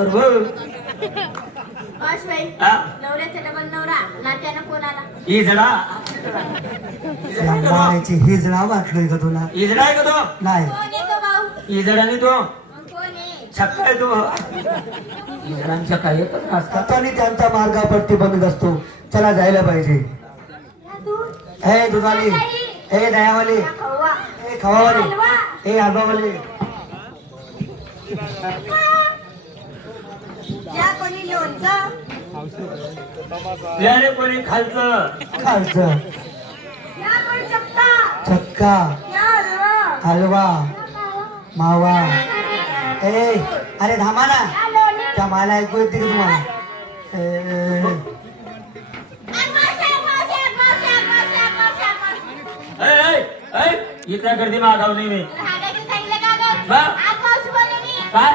कर बघ. अश्वई हा? नवऱ्याचा डबल नवरा नात्यानं कोण आला? इजडा मायची हिजडा वाटलोय का तुला? इजडा आहे का तो? नाही. कोण येतो भाऊ? इजडाने तो मग कोण आहे? छक्का आहे तो. इजडांच्या काय येतच असतात. आणि त्यांचा मार्गापट्टी बनत असतो. चला जायला पाहिजे. या दूध. हे दुधाली, हे दयावाली, या खवा. हे खवावाली, हलवा. हे हलवावाली. या कोणी लोणचं. याने कोणी खालचं खालचं या कोणी चक्का. चक्का, या हलवा. हलवा, मावा. ए अरे थांबा ना, या लोणी. त्या मला ऐकू येते का तुम्हाला? इथल्या गर्दी मागावली मी. बा? काय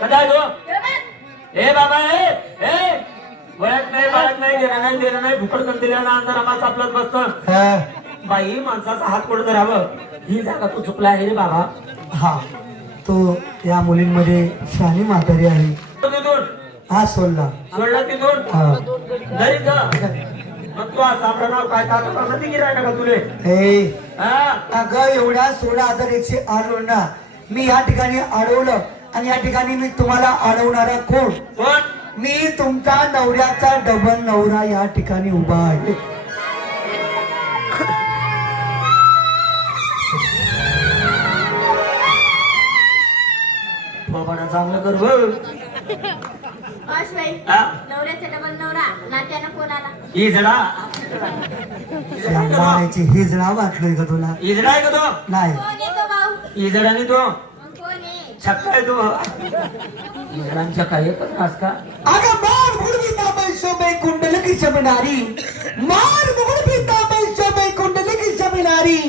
कदा तो ए बाबा ए वळत नाही बाळत नाही देणं नाही भुकड कंदिल्यानं अंधार आम्हाला आपलंच बसतं. बाई माणसाचा हात पुढे धरावं ही जागा तू चुकला आहे रे बाबा. हा, तो या मुलींमध्ये शहाणी म्हातारी आहे. तिथून हा सोडला. सोडला तिथून हा. घरी जा. मग तू आज आपलं नाव काय टाकत नदी गिरायला का तुले? ए हा अगं एवढ्या 16,108 ना मी या ठिकाणी अडवलं आणि या ठिकाणी मी तुम्हाला अडवणारा कोण? कोण? मी तुमचा नवऱ्याचा डबल नवरा या ठिकाणी उभा आहे. बाबाला चांगलं कर बघ. अश्वई हा? नवऱ्याचा डबल नवरा नात्यानं कोण आला? इजडा मायची हिजडा वाटलोय का तुला? इजडा आहे का तो? नाही. कोण येतो भाऊ? इजडाने तो मग कोण आहे? छक्का आहे तो. इजडांच्या काय येतच असता. अगं मार मुडविता मै शोभे कुंडल की शबनारी, मार मुडविता मै शोभे कुंडल की शबनारी,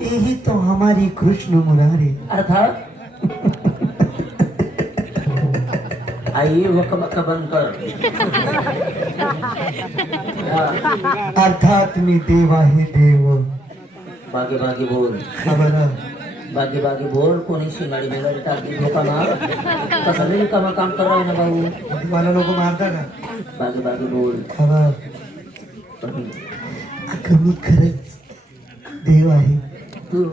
यही तो हमारी कृष्ण मुरारी. अर्थात आई वकबक बंद कर. अर्थात मी देव आहे देव. बागे बागे बोल. खबर बागे बागे बोल. कोणी शिंगाडी बिंगाडी टाकी लोकांना कसं नाही काम काम करावं ना भाऊ. मला लोक मारता का? बागे बागे बोल. खबर अगं मी खरंच देव आहे. तू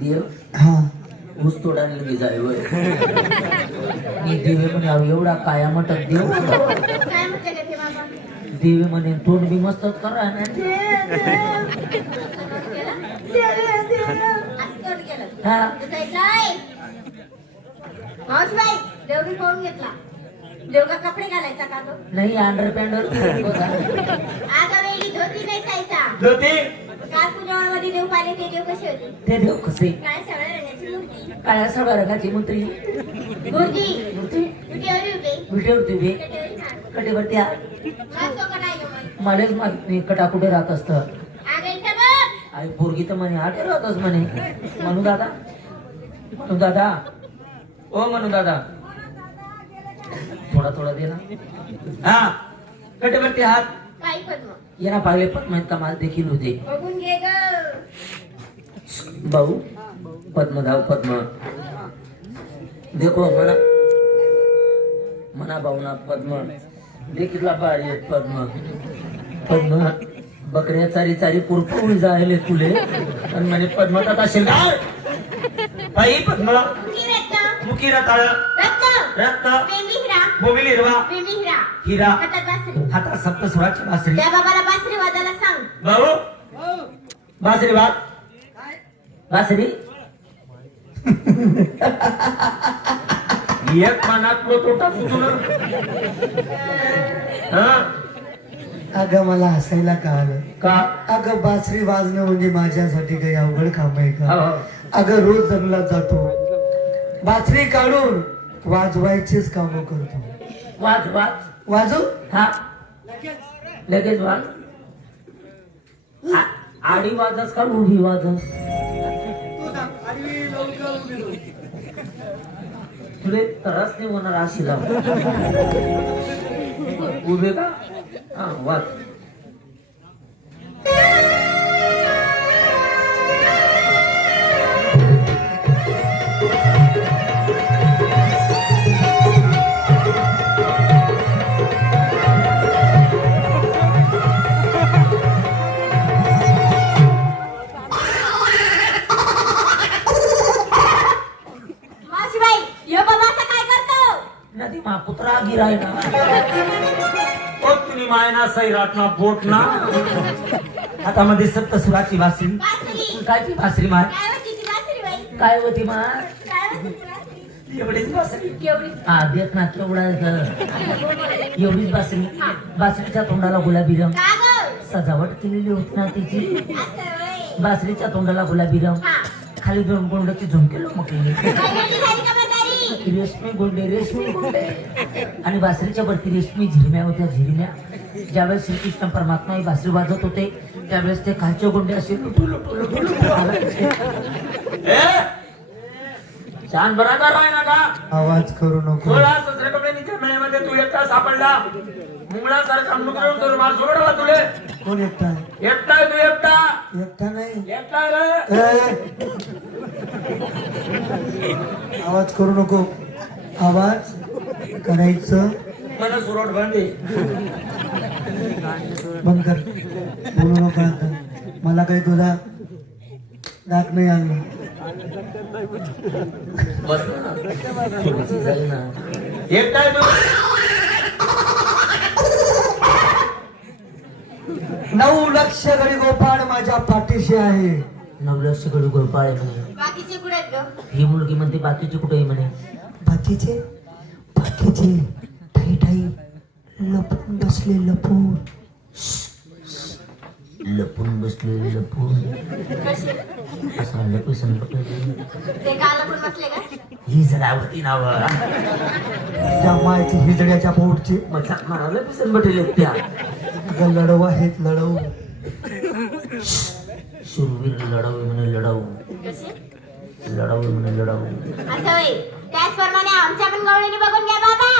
देव हा. ऊस तोडायला लगेच आहे वय. मी देवे म्हणे अहो एवढा काया मटक देव. काय म्हटलं का ते बाबा? देवे म्हणे तोंड बी मस्तच करा ना. असं कोण केलं? हा तुझा इथला आहे? मावशीबाई, देव बी पाहून घेतला. देव का कपडे घालायचा का तो? नाही अंडर पॅन्डर आगा वेळी धोती नेसायचा. धोती. काल पुण्यामध्ये देव पाहिले ते देव कसे होते? ते देव कसे? काय सगळ्या रंगाची मूर्ती. काळ्या सगळ्या रंगाची मुत्री मूर्ती मूर्ती विटेवरी उभे. विटेवरती उभे कटेवरी खाट. कटेवरती हात. हा सोका नाही गं मग. मलाच माहित नाही कटा कुठे राहत असत. आगा इथं बघ. आई पोरगी तर म्हणे आठे राहतच म्हणे. म्हणू दादा म्हणू दादा ओ म्हणू दादा थोडा थोडा दे ना. हा कटेवरती हात. पायी पद्म. यांना पाहिले पण माहित का मला देखील होते. बघून घे ग. भाऊ पद्म धाव पद्म देखो मना मना भाऊ ना पद्म देखील भारी पद्म. पद्म बकऱ्या चारी चारी कुरपवून जायले तुले आणि म्हणे पद्मात आता शिंगार बाई पद्म मुखी रत्न. मुखी रताळ रत्न. रत्न बेंबी हिरा. बोबिल हिरवा बेंबी हिरा. हिरा हातात बासरी. हातात सप्त सुराची बासरी. त्या बाबाला बासरी वाजायला सांग. भाऊ बासरी वाद बासरी एक मनात तोटा सुचून. अगं मला हसायला का आलं? का अगं बासरी वाजणं म्हणजे माझ्यासाठी काही अवघड काम आहे का? हो. अगं रोज जंगलात जातो, बासरी काढून वाजवायचेच काम करतो. वाज वाज वाजू? हा लगेच वाज. आडी वाजस का उभी वाजस? तुले त्रास नाही होणार अशी लाव. उभे का हा वाज. बाकी राहिना तुम्ही मायना सैराटना बोटना हातामध्ये सप्तसुराची बासरी बासरी काय ती बासरी माय काय होती ती बासरी बाई काय होती माय काय होती ती बासरी एवढीच बासरी केवढी हा देख ना केवढा एवढीच बासरी बासरीच्या तोंडाला गुलाबी रंग का गं? सजावट केलेली होती ना तिची असं होय. बासरीच्या तोंडाला गुलाबी रंग हा. खाली दोन गोंडाची झुमके लोमकलेली काय वेगळी झाली का म्हातारी? रेशमी गोंडे आणि बासरीच्या वरती रेशमी झिरम्या होत्या झिरम्या. ज्यावेळेस श्रीकृष्ण परमात्मा ही बासरी वाजत होते त्यावेळेस ते खालचे गोंडे असे लुटू लुटू लुटू लुटू हालायचे. छान बराबर आहे ना का आवाज करू नको. 16 ससरे कपड्यांच्या मेळ्यामध्ये तू एकटा सापडला मुंगळासारखा मुकरून तर मला सोडला तुले कोण एकटा आहे? एकटा आहे तू एकटा एकटा नाही. एकटा रे ए! आवाज करू नको. आवाज करायचं मला सुरट बंदी बंद कर. बोलू नको आता. मला काही तुझा राग नाही आणला. बस ना थोडीशी झाली ना एकटा आहे तू 9 लक्ष गडी गोपाळ माझ्या पाठीशी आहे. 9 लक्ष गडी गोपाळ आहे म्हणे बाकीचे कुठे आहेत गं? ही मुलगी म्हणते बाकीची कुठे म्हणे बाकीचे ठाई ठाई लपून बसले लपून. लपून बसले लपून कशी? असं लपून ते गाला पण बसले का? ही जगावती नाव त्या मायची हिजड्याच्या पोटची मजा मारायला पिसन बटेल त्या अगं लढव आहेत लढव. शूरवीर लढाऊ म्हणे लढाऊ कशी? लढाऊ म्हणे लढाऊ असं होय. त्याचप्रमाणे आमच्या पण गवळीने बघून घ्या बाबा.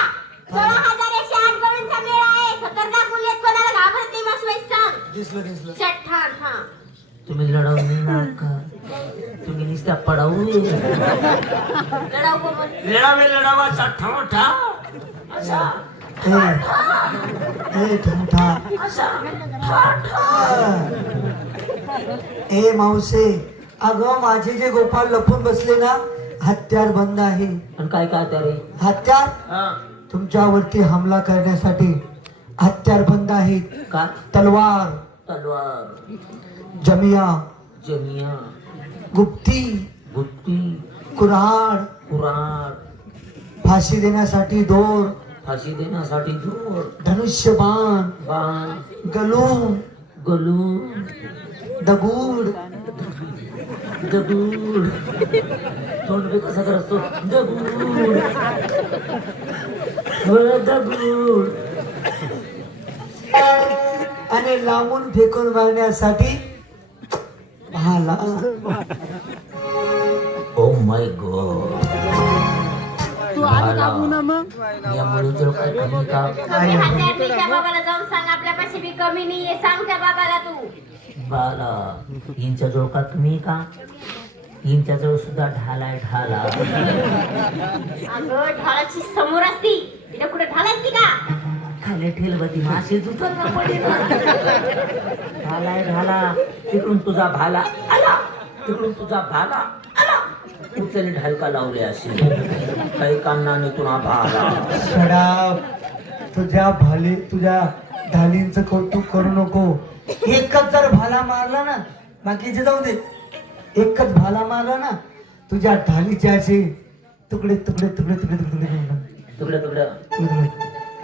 16,108 गवळींचा मेळा आहे. खतरनाक मुली आहेत, कोणाला घाबरत नाही मासवाईच सांग. दिसलं चट्टान. हा. तुम्ही लढाऊ नाही ना का तुम्ही नुसत्या पडाऊ लढाऊ कोण? लढावे लढावाचा ठोठा असा ए ठमठा. असा ठा ए मावसे अगं माझे जे गोपाळ लपून बसले ना हत्यार बंद आहे. पण काय काय त्या रे हत्यार तुमच्यावरती हमला करण्यासाठी हत्यार बंद आहेत. का तलवार तलवार जमिया जमिया गुप्ती गुप्ती कुऱ्हाड कुराड फाशी देण्यासाठी दोर फाशी देण्यासाठी जोर धनुष्यबाण बाण गलूम गलू दगूड दगूड तोंड बी कसा करतो दगूड दगूड आणि लांबून फेकून मारण्यासाठी भाला. ओ माय गॉड या मुलीचं काय कमी का कमी हत्यार नाही. त्या बाबाला जाऊन सांग आपल्यापाशी बी कमी नाहीये. सांग त्या बाबाला तू. बाला हिंच्या जवळ का तुम्ही का हिंच्या जवळ सुद्धा ढालाय ढाला अगं ढालाची समोर असती. इथे कुठे ढाल असती का? खाली ठेलवती माशी उचलला पडेल ढालाय ढाला तिकडून तुझा भाला आला तिकडून तुझा भाला आला उचल ढालका लावले असे काही कान्नाने तुला भाला शराब तुझ्या ढालींचं कौतुक करू नको. एकच जर भाला मारला ना बाकीचे जाऊ दे. एकच भाला मारला ना तुझ्या ढालीचे असे तुकडे तुकडे तुकडे तुकडे तुकडे तुकडं तुकडं तुकडे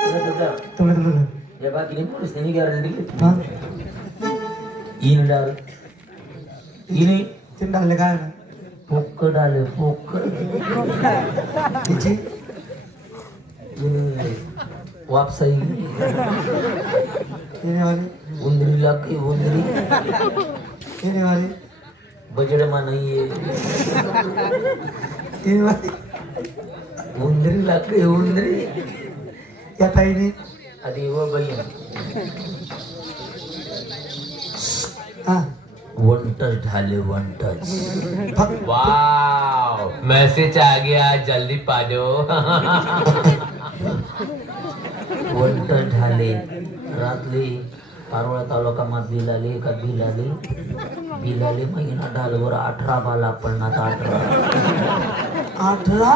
तुकडं तुकडे तुकडे हे बाकी पोलीस त्यांनी गॅरंटी दिली हा इन डाल इने ते ढाले काय ना पोक डाले पोक तिची वापसाई येणे वाले उंदरी लागते उंदरी येणे वाले बजडमा नाहीये येणे वाले उंदरी लागते उंदरी या ताईने आधी व बाई हा one touch Dhale one touch फक्त वाव मैसेज आ गया जल्दी पा दो वन टच ढाले रातली पारोळा तालुकामात बिलाले महिना ढालवर 18 बाला पडणार 18 18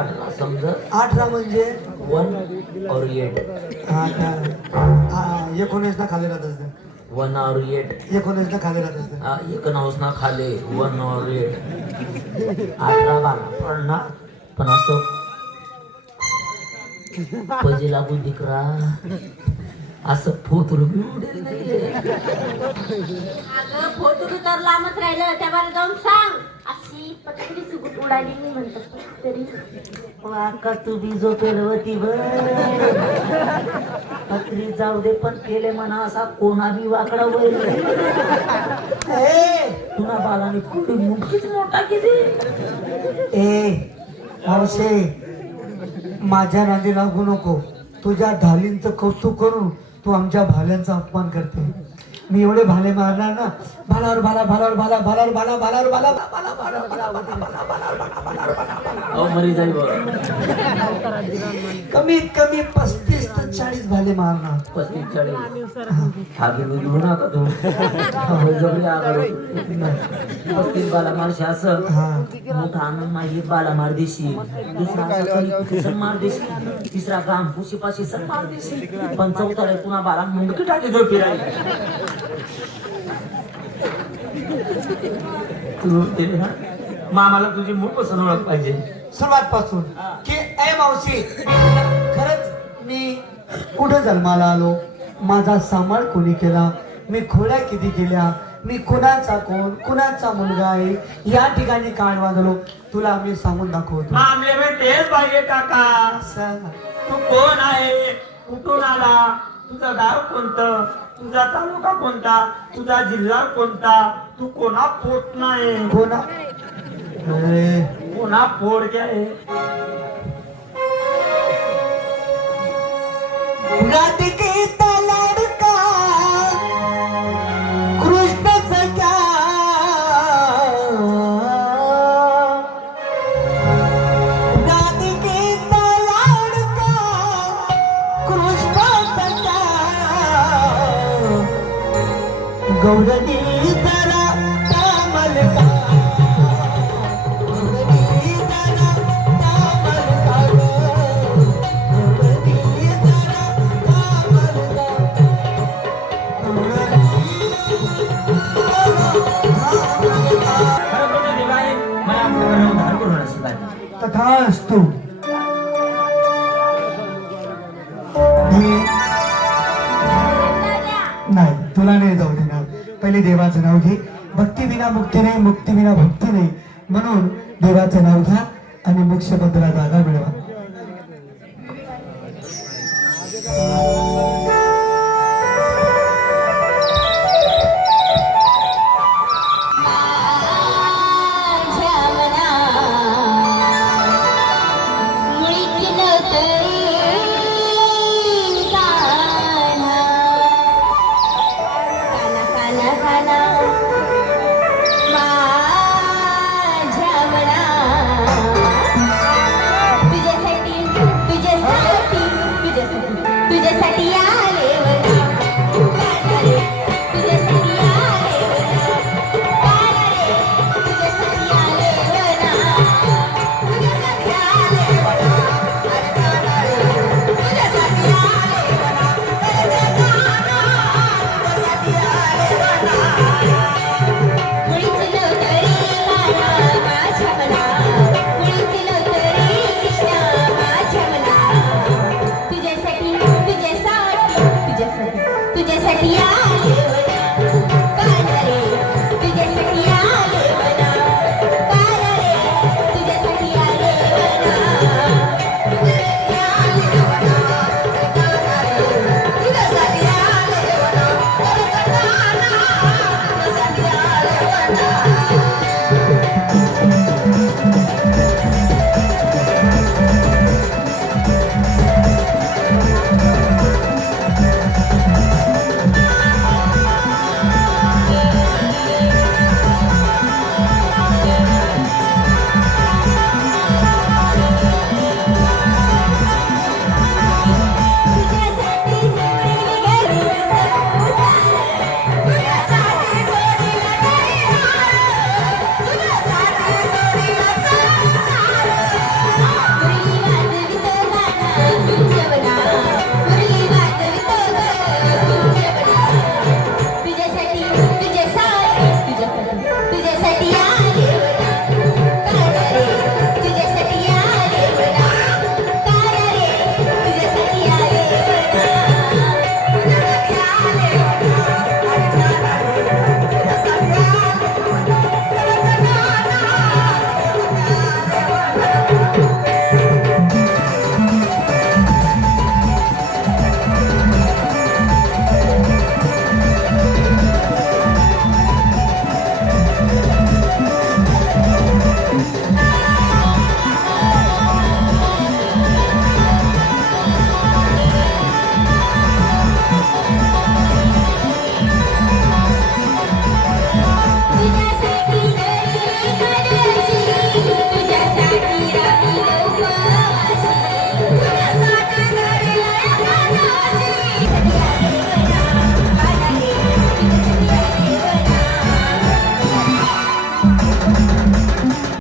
18 समजा 18 म्हणजे 1 और 8 हा का 19 ना खाली राहत असते 1 और 8 19 ना खाली राहत असते एक नावस ना खाले 1 और 8 18 बाला पडणार पण असं पजे लागू दिकरा असं फोतरू बी उडेल नाहीये. अगं फोटो तर लांबच राहिलं त्या बाला जाऊन सांग अशी पटकरी सुगुट उडाली मी म्हणतो तरी का तू बी जो पेलवती पत्री जाऊ दे पण केले म्हणा असा कोणा बी वाकडा वैल तुला बालाने कुठे मुठीच मोठा केली ए मावशे माझ्या नादी लागू नको तुझ्या ढालींचं कौतुक करून तू आमच्या भाल्यांचा अपमान करते मी एवढे भाले मारणार ना भालावर भाला भालावर भाला भालावर भाला भालावर भाला भाला भाला भाला भाला भाला अहो मरी जाईल बघ कमीत कमी 35 ते 40 भाले मारणार 35-40 हागे घेऊ नका तू जगली आगार 35 बाला मारशी असं मोठा आनंद माही बाला मार देशी दुसरा असा कधी सण मार देशी तिसरा गाम पुशीपाशी सण मार देशी पण चौथाला पुन्हा बाला मुंडकी टाके जो फिरायला तू ते ना मामाला तुझी मूळ पसंत ओळख पाहिजे सुरुवात पासून की ए मावशी खरंच मी कुठं जन्माला आलो माझा सांभाळ कोणी केला मी खोड्या किती केल्या मी कुणाचा कोण कुणाचा मुलगा आहे या ठिकाणी कान वाजवलो तुला मी सांगून दाखवतो मामले में तेच पाहिजे काका तू कोण आहे कुठून आला तुझं गाव कोणतं तुझा तालुका कोणता तुझा जिल्हा कोणता तू कोणा पोट नाही कोणा कोणा पोट क्या आहे राधिकेचा लाडका कृष्ण सख्या राधिकेचा लाडका कृष्ण सख्या गौरणी जरा कामल का गौरणी जरा कामल का गौरणी जरा कामल का खरं म्हणजे देवाय मला आपल्याकडे उद्धार करून असला तथास्तु नाही तुला नाही जाऊ देणार पहिले देवाचं नाव घे भक्ती विना मुक्ती नाही मुक्ती विना भक्ती नाही म्हणून देवाचं नाव घ्या आणि मोक्षपत्राला जागा मिळवा